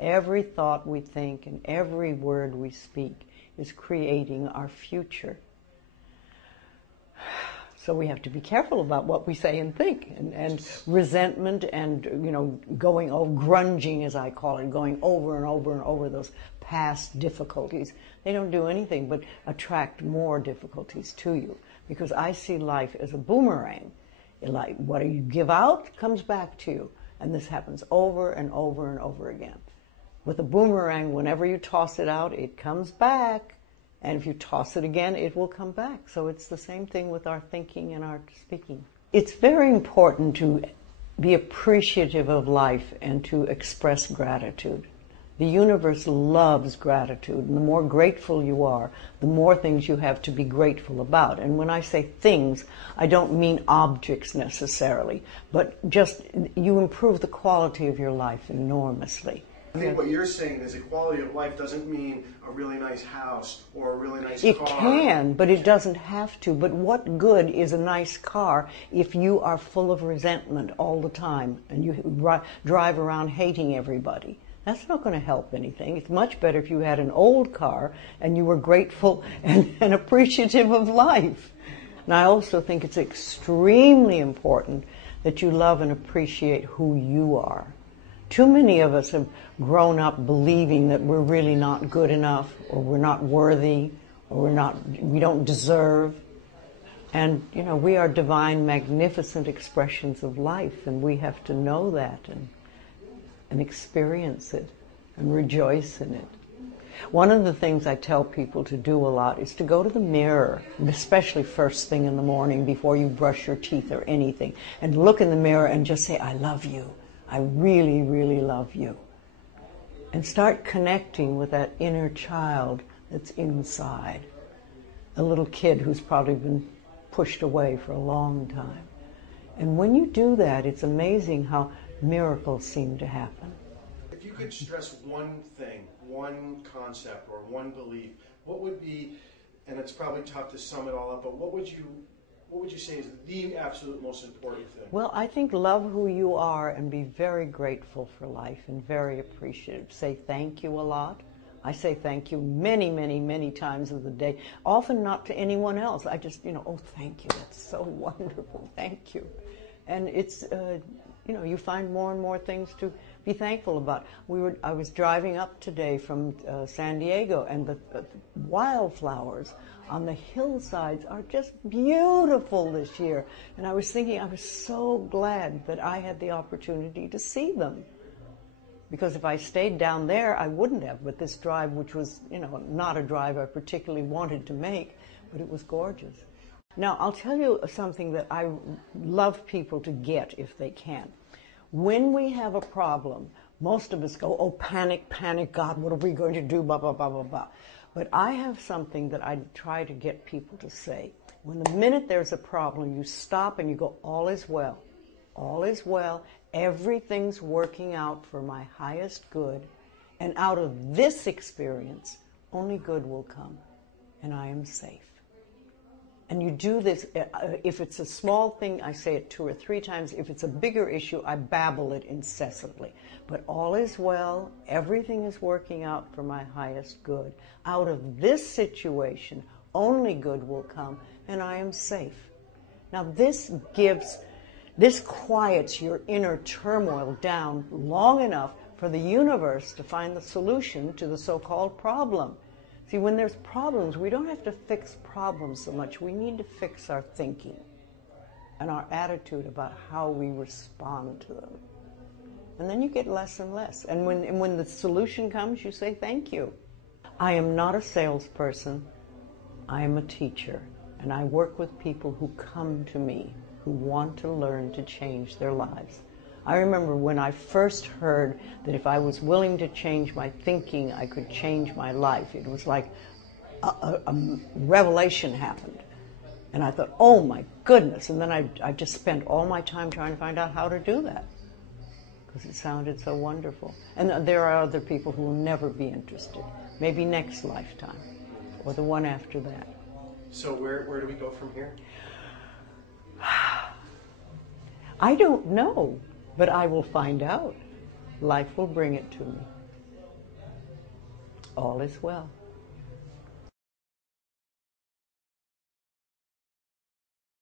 Every thought we think and every word we speak is creating our future. So we have to be careful about what we say and think, and resentment and, going over, grunging as I call it, going over and over and over those past difficulties. They don't do anything but attract more difficulties to you, because I see life as a boomerang. Like what you give out comes back to you, and this happens over and over and over again. With a boomerang, whenever you toss it out, it comes back. And if you toss it again, it will come back. So it's the same thing with our thinking and our speaking. It's very important to be appreciative of life and to express gratitude. The universe loves gratitude, and the more grateful you are, the more things you have to be grateful about. And when I say things, I don't mean objects necessarily, but just you improve the quality of your life enormously. I think what you're saying is a quality of life doesn't mean a really nice house or a really nice car. It can, but it doesn't have to. But what good is a nice car if you are full of resentment all the time and you drive around hating everybody? That's not going to help anything. It's much better if you had an old car and you were grateful and appreciative of life. And I also think it's extremely important that you love and appreciate who you are. Too many of us have grown up believing that we're really not good enough, or we're not worthy, or we don't deserve. And, we are divine, magnificent expressions of life, and we have to know that and experience it and rejoice in it. One of the things I tell people to do a lot is to go to the mirror, especially first thing in the morning before you brush your teeth or anything, and look in the mirror and just say, I love you. I really, really love you. And start connecting with that inner child that's inside. A little kid who's probably been pushed away for a long time. And when you do that, it's amazing how miracles seem to happen. If you could stress one thing, one concept, or one belief, what would be, and it's probably tough to sum it all up, but what would you say is the absolute most important thing? Well, I think love who you are and be very grateful for life and very appreciative. Say thank you a lot. I say thank you many, many, many times of the day, often not to anyone else. I just, oh, thank you. That's so wonderful. Thank you. And it's, you find more and more things to be thankful about. I was driving up today from San Diego, and the wildflowers on the hillsides are just beautiful this year. And I was thinking, I was so glad that I had the opportunity to see them. Because if I stayed down there, I wouldn't have. But this drive, which was, not a drive I particularly wanted to make, but it was gorgeous. Now, I'll tell you something that I love people to get if they can. When we have a problem, most of us go, oh, panic, panic, God, what are we going to do, blah, blah, blah, blah, blah. But I have something that I try to get people to say. When the minute there's a problem, you stop and you go, all is well. All is well. Everything's working out for my highest good. And out of this experience, only good will come. And I am safe. And you do this, if it's a small thing, I say it 2 or 3 times. If it's a bigger issue, I babble it incessantly. But all is well, everything is working out for my highest good. Out of this situation, only good will come, and I am safe. Now this quiets your inner turmoil down long enough for the universe to find the solution to the so-called problem. See, when there's problems, we don't have to fix problems so much. We need to fix our thinking and our attitude about how we respond to them. And then you get less and less. And when the solution comes, you say, thank you. I am not a salesperson. I am a teacher. And I work with people who come to me, who want to learn to change their lives. I remember when I first heard that if I was willing to change my thinking, I could change my life. It was like a revelation happened. And I thought, oh my goodness. And then I just spent all my time trying to find out how to do that, because it sounded so wonderful. And there are other people who will never be interested. Maybe next lifetime, or the one after that. So where do we go from here? I don't know. But I will find out. Life will bring it to me. All is well.